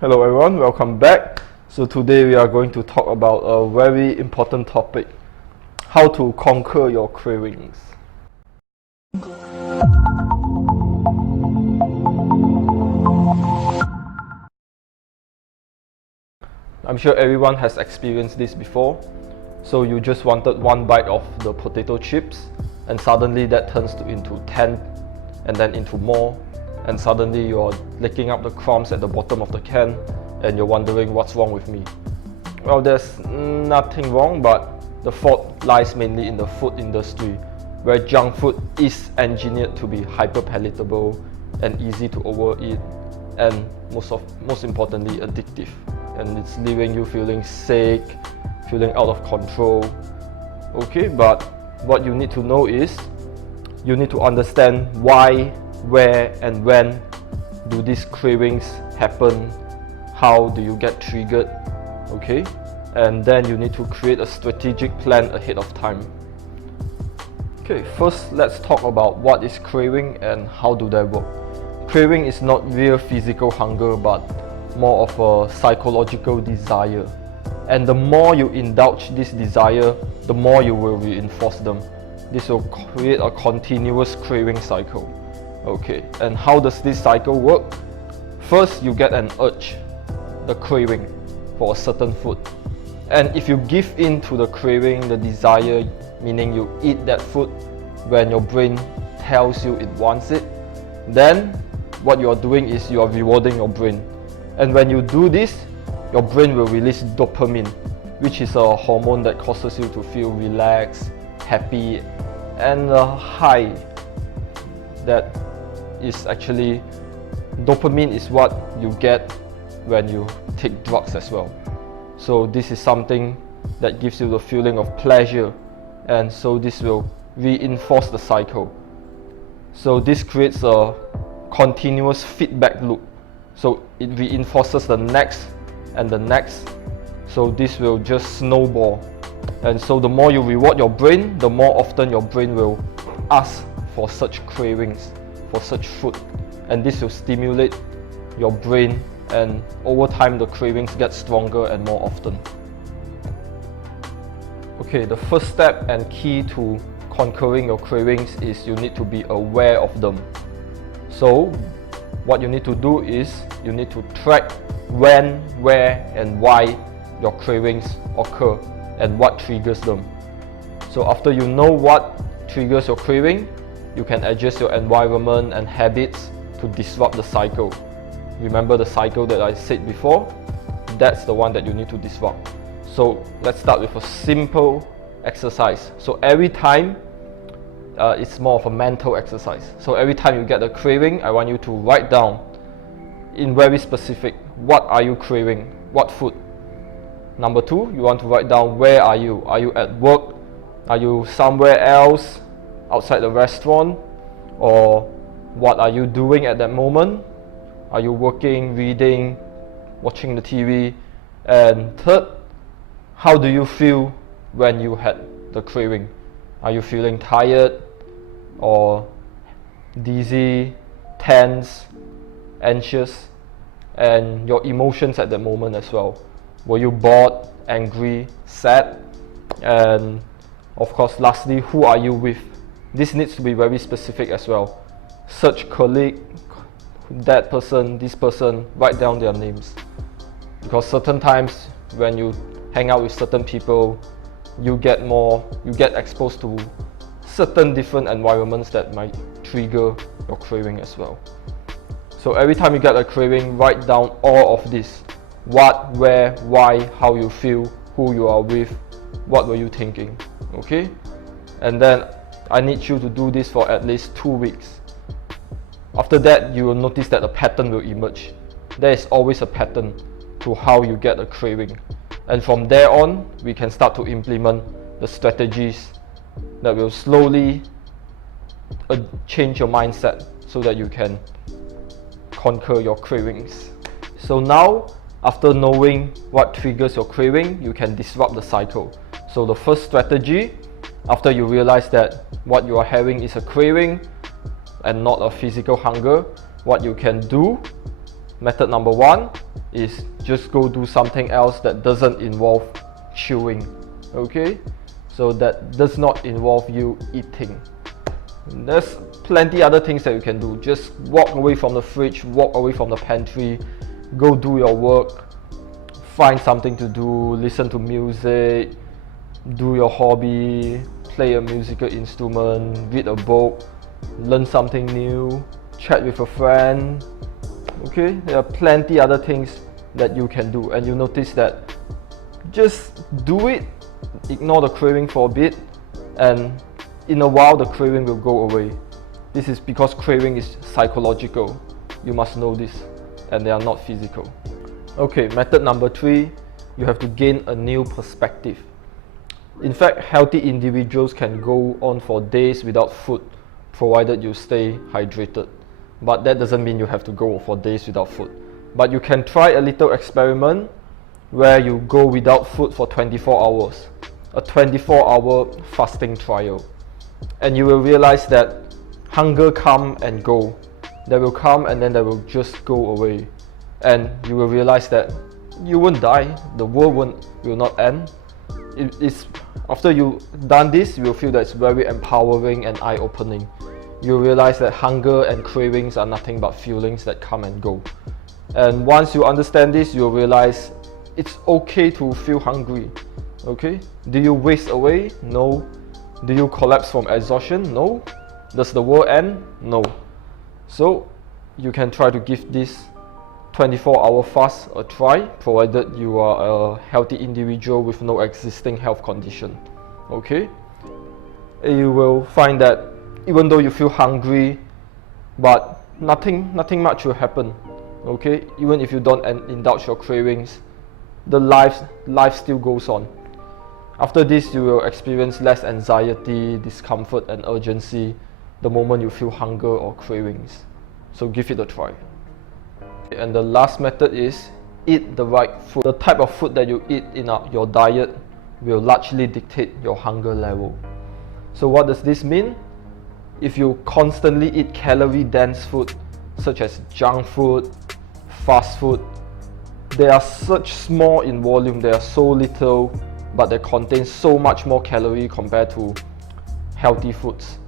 Hello everyone, welcome back. So today we are going to talk about a very important topic, how to conquer your cravings. I'm sure everyone has experienced this before. So you just wanted one bite of the potato chips and suddenly that turns into 10 and then into more, and suddenly you're licking up the crumbs at the bottom of the can and you're wondering what's wrong with me. Well, there's nothing wrong, but the fault lies mainly in the food industry, where junk food is engineered to be hyper palatable and easy to overeat, and most importantly addictive, and it's leaving you feeling sick, feeling out of control. Okay, but what you need to know is you need to understand why, where and when do these cravings happen, how do you get triggered, okay? And then you need to create a strategic plan ahead of time. Okay, first let's talk about what is craving and how do they work. Craving is not real physical hunger but more of a psychological desire. And the more you indulge this desire, the more you will reinforce them. This will create a continuous craving cycle. Okay, and how does this cycle work? First, you get an urge, the craving for a certain food. And if you give in to the craving, the desire, meaning you eat that food when your brain tells you it wants it, then what you are doing is you are rewarding your brain. And when you do this, your brain will release dopamine, which is a hormone that causes you to feel relaxed, happy, and a high. That is actually, dopamine is what you get when you take drugs as well. So this is something that gives you the feeling of pleasure, and so this will reinforce the cycle. So this creates a continuous feedback loop. So it reinforces the next and the next. So this will just snowball. And so the more you reward your brain, the more often your brain will ask for such cravings, for such food. And this will stimulate your brain, and over time the cravings get stronger and more often. Okay, the first step and key to conquering your cravings is you need to be aware of them. So what you need to do is you need to track when, where and why your cravings occur and what triggers them. So after you know what triggers your craving, you can adjust your environment and habits to disrupt the cycle. Remember the cycle that I said before? That's the one that you need to disrupt. So let's start with a simple exercise. So every time, it's more of a mental exercise. So every time you get a craving, I want you to write down in very specific, what are you craving? What food? Number two, you want to write down where are you? Are you at work? Are you somewhere else outside the restaurant? Or what are you doing at that moment? Are you working, reading, watching the TV? And third, how do you feel when you had the craving? Are you feeling tired or dizzy, tense, anxious? And your emotions at that moment as well. Were you bored, angry, sad? And of course, lastly, who are you with? This needs to be very specific as well. Search colleague, that person, this person, write down their names. Because certain times when you hang out with certain people, you get exposed to certain different environments that might trigger your craving as well. So every time you get a craving, write down all of this. What, where, why, how you feel, who you are with, what were you thinking, okay? And then I need you to do this for at least 2 weeks. After that, you will notice that a pattern will emerge. There is always a pattern to how you get a craving. And from there on, we can start to implement the strategies that will slowly change your mindset so that you can conquer your cravings. So now, after knowing what triggers your craving, you can disrupt the cycle. So the first strategy, after you realize that what you are having is a craving and not a physical hunger, what you can do, method number one, is just go do something else that doesn't involve chewing. Okay, so that does not involve you eating. There's plenty other things that you can do. Just walk away from the fridge, walk away from the pantry, go do your work, find something to do, listen to music, do your hobby, play a musical instrument, read a book, learn something new, chat with a friend. Okay, there are plenty other things that you can do, and you notice that just do it, ignore the craving for a bit, and in a while the craving will go away. This is because craving is psychological. You must know this, and they are not physical. Okay, method number 3, you have to gain a new perspective. In fact, healthy individuals can go on for days without food, provided you stay hydrated. But that doesn't mean you have to go for days without food. But you can try a little experiment where you go without food for 24 hours. A 24-hour fasting trial. And you will realize that hunger come and go. They will come and then they will just go away. And you will realize that you won't die. The world will not end. After you've done this, you will feel that it's very empowering and eye-opening. You realize that hunger and cravings are nothing but feelings that come and go. And once you understand this, you'll realize it's okay to feel hungry. Okay? Do you waste away? No. Do you collapse from exhaustion? No. Does the world end? No. So you can try to give this 24-hour fast a try, provided you are a healthy individual with no existing health condition. Okay? You will find that even though you feel hungry, but nothing much will happen. Okay? Even if you don't indulge your cravings, the life still goes on. After this, you will experience less anxiety, discomfort and urgency the moment you feel hunger or cravings. So give it a try. And the last method is eat the right food. The type of food that you eat in your diet will largely dictate your hunger level. So what does this mean? If you constantly eat calorie-dense food such as junk food, fast food, they are such small in volume, they are so little, but they contain so much more calorie compared to healthy foods.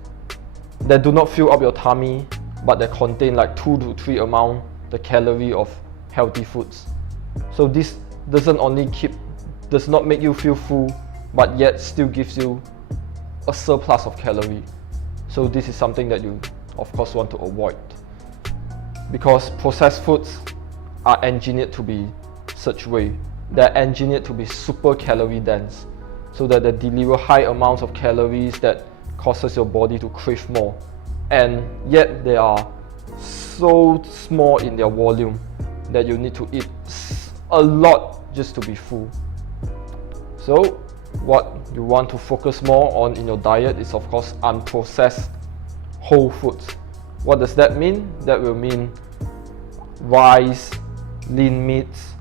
They do not fill up your tummy, but they contain like 2 to 3 amount the calorie of healthy foods. So this does not make you feel full, but yet still gives you a surplus of calorie. So this is something that you of course want to avoid, because processed foods are engineered to be such way. They're engineered to be super calorie dense, so that they deliver high amounts of calories that causes your body to crave more, and yet they are so small in their volume that you need to eat a lot just to be full. So what you want to focus more on in your diet is of course unprocessed whole foods. What does that mean? That will mean rice, lean meats,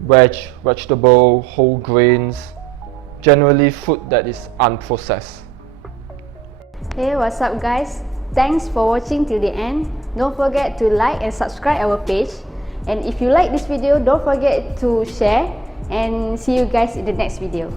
vegetable, whole grains, generally food that is unprocessed. Hey, what's up guys? Thanks for watching till the end. Don't forget to like and subscribe our page. And if you like this video, don't forget to share, and see you guys in the next video.